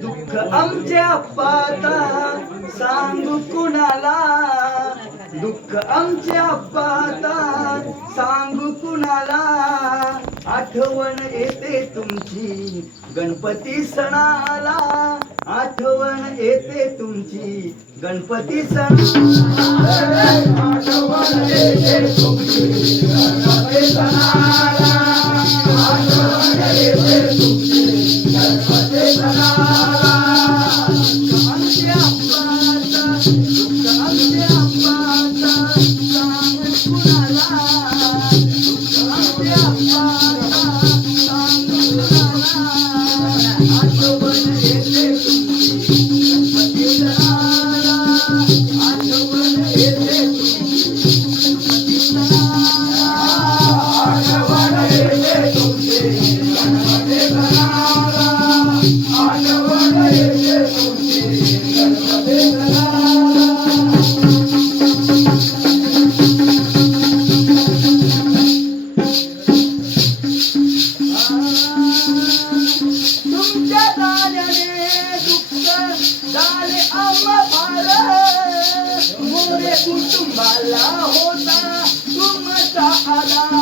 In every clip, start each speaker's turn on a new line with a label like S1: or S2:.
S1: दुःख आमच्या पाता सांगू कुणाला? दुःख आमच्या पाता सांगू कुणाला? आठवण येते तुमची गणपती सणाला आठवण येते तुमची गणपती सण आठवण येते तुमची गणपती सणाला. आठवण येते तुमची गणपती सणाला. तुमच्या दुःख झाले आम्हार मोरे कुटुंबाला होता तुमचा आधार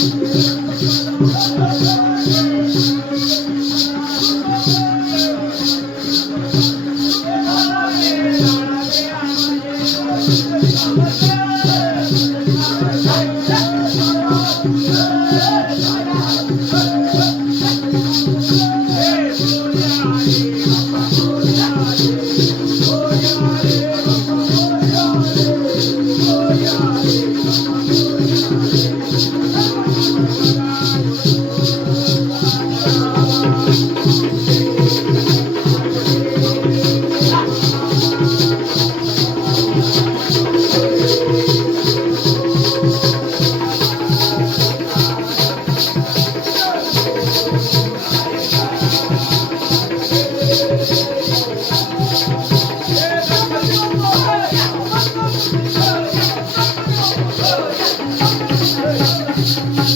S1: this, this, this Thank you.